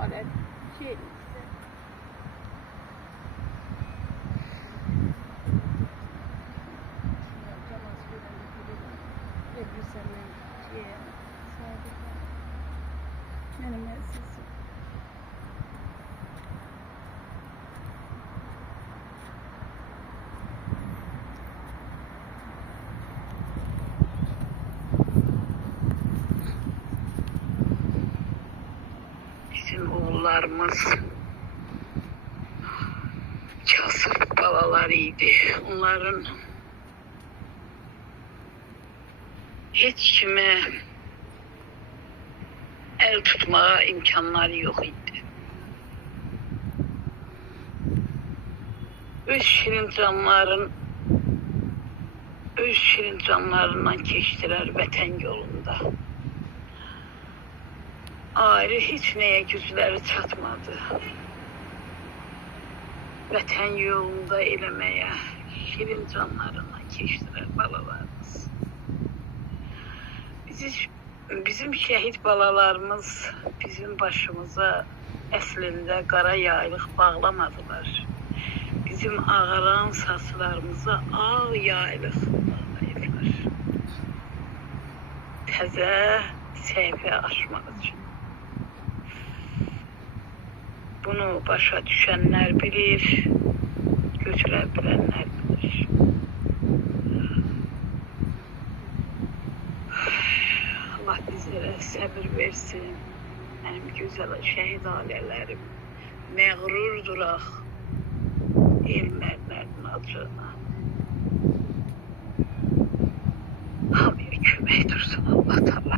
Amalet şey bizim oğullarımız kasıb balalarıydı. Onların hiç kime el tutmağa imkanları yok idi. Öz şirin canlarından keçdilər vətən yolunda. Ayrı hiç neye gücləri çatmadı. Vətən yolunda eləməyə şirin canlarından keçdilər balalarımız. Bizim şəhid balalarımız bizim başımıza əslində qara yaylıq bağlamadılar. Bizim ağaran saçlarımıza ağ yaylıq bağlayırlar. Təzə səhifə açmaq üçün. Bunu başa düşənlər bilir, götürə bilənlər bilir. Allah bizlərə səbir versin. Mənim gözəl şəhid ailələrim məğrur duraq ermənilərin acına. Hamıya kömək dursun Allah.